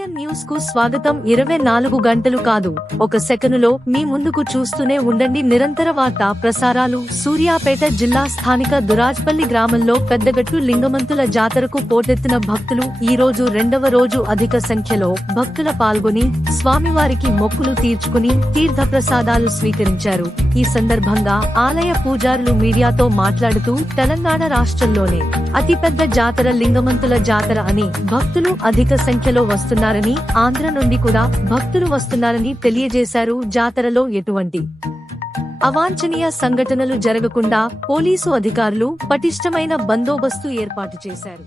KTN news కు స్వాగతం. 24 గంటలు కాదు, ఒక సెకనులో మీ ముందుకు చూస్తూనే ఉండండి. నిరంతర వార్తా ప్రసారాలు. సూర్యాపేట జిల్లా స్థానిక దురాజ్పల్లి గ్రామంలో పెద్దగట్టు లింగమంతుల జాతరకు పోటెత్తిన భక్తులు. ఈ రోజు రెండవ రోజు అధిక సంఖ్యలో భక్తుల పాల్గొని స్వామివారికి మొక్కులు తీర్చుకుని తీర్థప్రసాదాలు స్వీకరించారు. ఈ సందర్భంగా ఆలయ పూజారులు మీడియాతో మాట్లాడుతూ తెలంగాణ రాష్ట్రంలోనే అతిపెద్ద జాతర లింగమంతుల జాతర అని, భక్తులు అధిక సంఖ్యలో వస్తున్నారని, ఆంధ్ర నుండి కూడా భక్తులు వస్తున్నారని తెలియజేశారు. జాతరలో ఎటువంటి అవాంఛనీయ సంఘటనలు జరగకుండా పోలీసు అధికారులు పటిష్టమైన బందోబస్తు ఏర్పాటు చేశారు.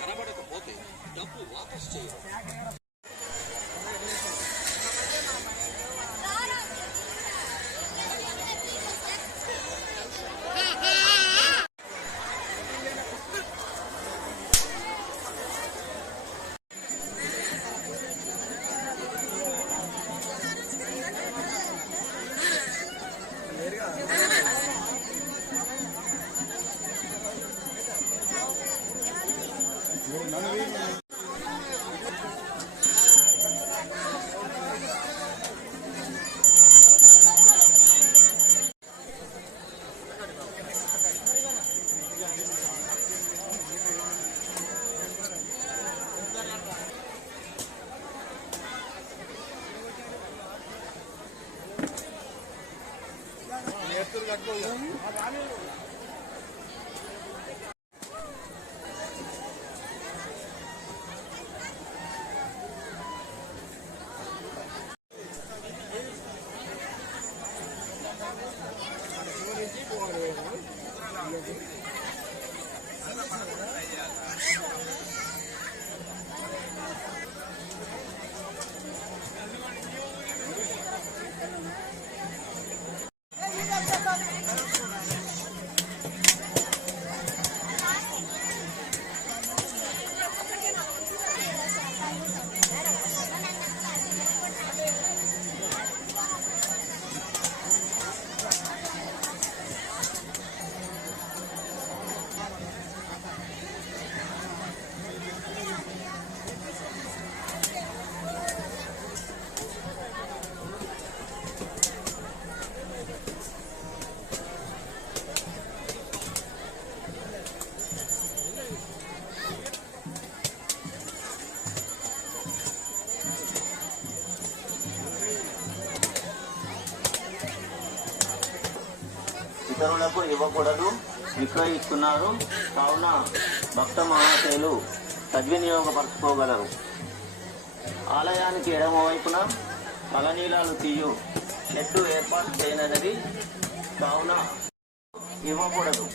కనబడకపోతే డబ్బు వాపస్ చేయాలి. ఇతరులకు ఇవ్వకూడదు, విక్రయిస్తున్నారు కావున భక్త మహాశయులు సద్వినియోగపరచుకోగలరు. ఆలయానికి ఎడమవైపున తలనీలాలు తీయు షెడ్డు ఏర్పాటు చేయనది కావున ఇవ్వకూడదు.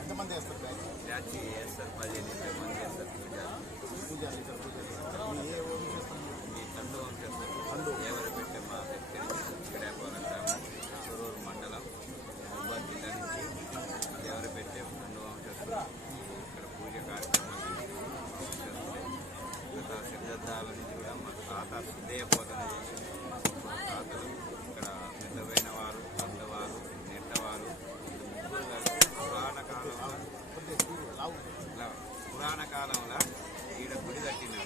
ఎంతమంది వేస్తారు? 15 మంది వేస్తారు. ఎవరు పెట్టే మా ఇక్కడేపోరం గ్రామం, సూరూరు మండలం, నిర్మల్ జిల్లా నుంచి ఎవరు పెట్టే దండవం చేస్తారు. ఇక్కడ పూజ కార్యక్రమాలు గత శతాబ్దాల నుంచి కూడా మా తాత సిద్ధయ్య పోతన చేసింది. తాతలు ఇక్కడ పెద్దవైన వారు, పెద్దవారు, నెట్టవారు పురాణ కాలంలో ఈడ గుడి కట్టినారు.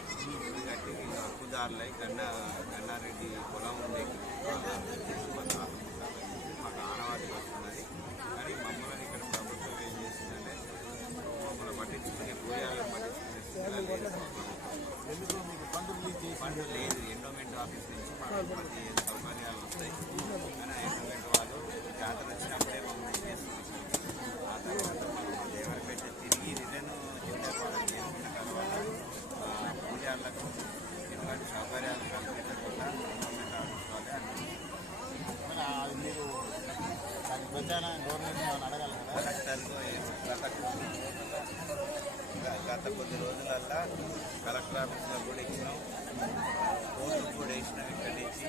కలెక్టర్కు గత కొద్ది రోజులల్లా కలెక్టర్ ఆఫీస్లో కూడా ఇచ్చినాం, కోర్టు కూడా వేసినాం. ఇక్కడి నుంచి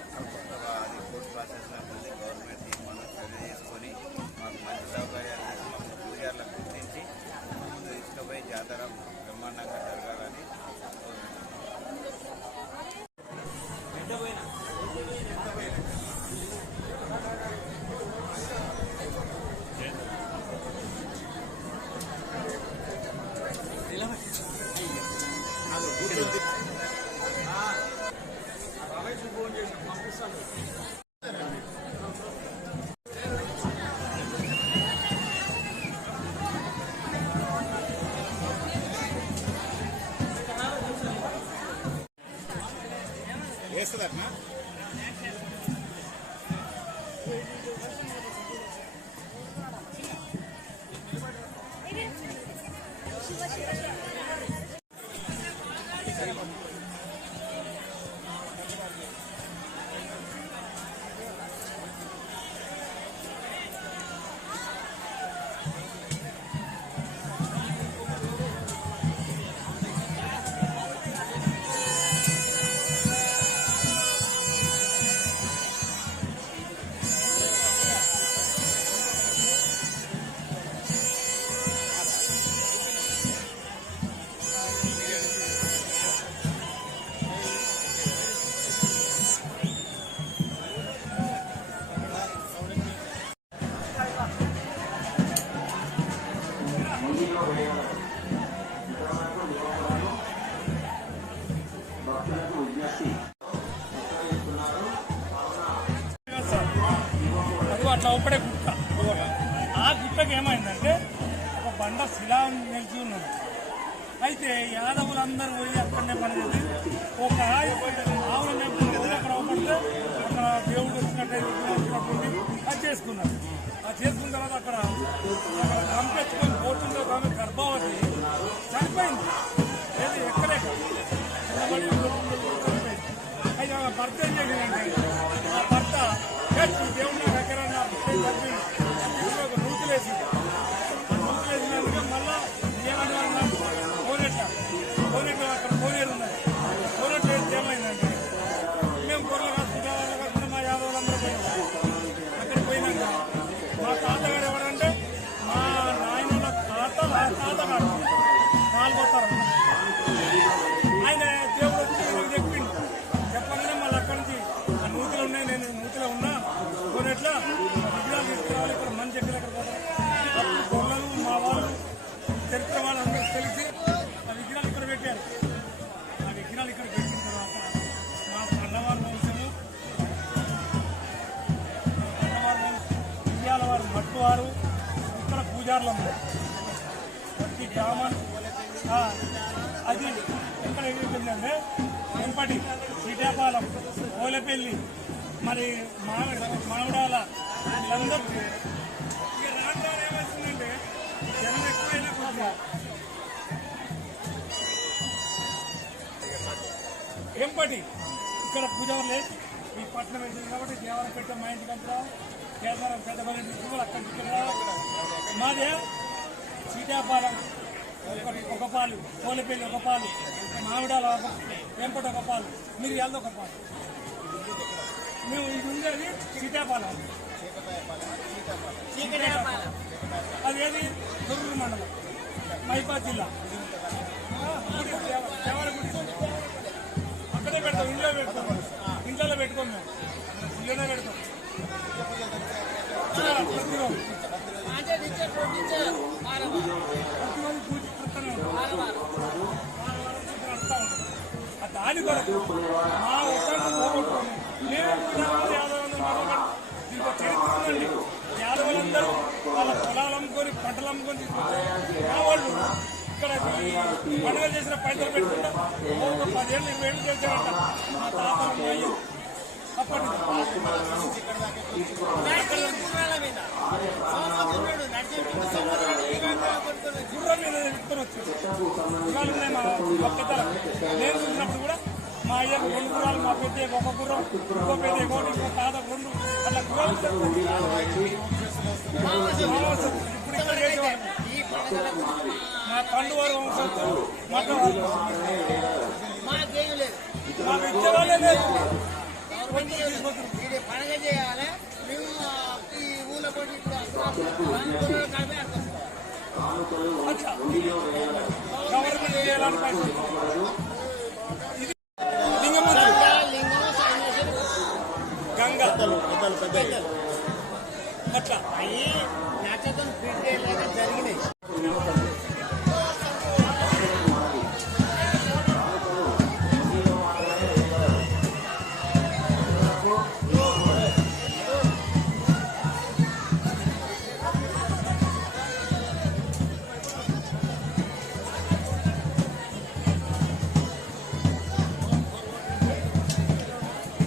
అది కోర్టు ప్రాసెస్లో ఉంది. గవర్నమెంట్ మనం చర్య చేసుకొని మాకు మంచి సౌకర్యాలు చేసి మాకు పూజార్లకు గుర్తించి ముందు తీసుకుపోయి జాతర బ్రహ్మాండంగా జరగాలని వేస్తుందన్నా. అట్లా ఒక్కడే గుట్ట. ఆ గుట్టకి ఏమైందంటే ఒక బండ శిలా నిలిచి ఉన్నది. అయితే యాదవులందరూ పోయి అక్కడనే పనిచేసి ఒక ఆవుల మేపుకుంటే అక్కడ ఒకటి అక్కడ దేవుడు వచ్చినట్టు అది చేసుకున్నారు. అది చేసుకున్న తర్వాత అక్కడ కంపెచ్చుకొని పోతుంటే కానీ గర్భవతి చనిపోయింది. ఏది ఎక్కడే అయితే ఆ భర్త ఏం చేసిందంటే ఆ భర్త దేవుడి దగ్గర నూతులేసింది. నూతులేసినందుకు మళ్ళా ఏమన్నా కోనేట్లు అక్కడ కోనేరు ఉన్నాయి. కోనేట్లు వేస్తే ఏమైందంటే మేము కూరలు కాకుండా మా యాదవులందరూ పోయినాం. అక్కడికి పోయినాక మా తాతగారు ఎవరంటే మా నాయన తాతగారు పాల్గొతారు. ఆయన దేవుడు వచ్చి చెప్పిండు. చెప్పగానే మళ్ళీ అక్కడి నుంచి ఆ నూతులు ఉన్నాయి, నేను నూతిలో ఉన్నా కొనేట్లా విగ్రహాలు తీసుకురావాలి. ఇక్కడ మంచి ఎక్కడ పోతారు గొర్రెలు మా వాళ్ళు చరిత్ర వాళ్ళందరూ తెలిసి ఆ విగ్రహాలు ఇక్కడ పెట్టారు. ఆ విగ్రహాలు ఇక్కడ పెట్టిన తర్వాత మా పన్నవారి వంశము ఇండియాల వారు మట్టువారు ఇక్కడ పూజారులు ఉన్నారు. ప్రతి గ్రామం అది ఎక్కడ ఎగిరిపోయిందంటే వెంపటి సీతాపాలెం కోలపల్లి మరి మామిడాల వీళ్ళందరూ ఇక రాను ఏమవుతుందంటే జనం ఎక్కువైనా కొద్దిగా వెంపటి ఇక్కడ పూజారులే ఈ పట్టణం వేసింది కాబట్టి దేవాలయం పెట్టే మా ఇంటికి అంతా కేంద్రం పెద్దపల్లి తీసుకుని అక్కడి నుంచి మాదే సీతాపాలెం ఒక పాలు, కోలపల్లి ఒక పాలు, మామిడాల వెంపటి ఒక పాలు, మీరు ఎల్ద ఒక పాలు. మేము ఇది ఉండేది సీతాపాలెం. అదేది దొర్రూరు మండలం, మైబాద్ జిల్లా. అక్కడే పెడతాం, ఇంట్లో పెడతాం. ఇంట్లో పెట్టుకోం మేము, ఇంట్లోనే పెడతాం. ప్రతిరోజు దాని కొరకు మా ఒక్కరిని పోగొట్టుకోండి. దీంట్లో చరిత్ర ఉందండి. యాదవులందరూ వాళ్ళ పొలాలు అమ్ముకొని పంటలు అమ్ముకొని తీసుకొచ్చారు. మా వాళ్ళు ఇక్కడ పండుగ చేసిన పైసలు పెట్టుకుంటా 10 ఏళ్ళు 20 ఏళ్ళు చేశారంట మా తాతలు మా అయ్యలు. అప్పటి గుర్రం మీద ఎత్తుకొని వచ్చారు. గుర్రాలు ఉన్నాయి మా పెద్దలు. నేను చూసినప్పుడు కూడా మా అయ్యకు 2 గుర్రాలు, మా పెద్ద ఒక గుర్రం, ఇంకో పెద్ద ఇంకో తాత 2 అట్లా గుర్రాలు ఇక్కడ చేసేవాళ్ళం. మా పండువారు వంశస్థులు మతం వాళ్ళు. మాకు ఇచ్చేవాళ్ళే లేదు. పండుగ చేయాలి మేము ఈ ఊళ్ళో పోటీ గవర్నమెంట్ చేయాలని పైసలు. ఇది లింగమంత్రి గంగా అట్లా అవి నచ్చతం ఫిట్ జరిగినాయి.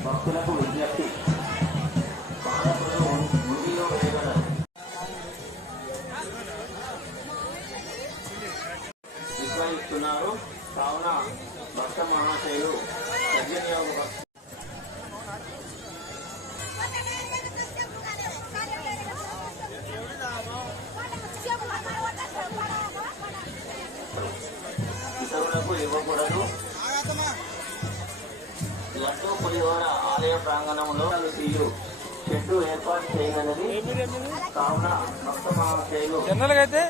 భక్తులకు విజ్ఞప్తి పాదకులు గుడిలో వేయగలరు. నిర్వహిస్తున్నారు కావున భక్త మహాశయులు సద్వినియోగ ఇతరులకు ఇవ్వకూడదు. లడ్డూ పులిహోర ఆలయ ప్రాంగణంలో సీయు చెట్టు ఏర్పాటు చేయనది కావున భక్త మహాశయులు జనరల్గా అయితే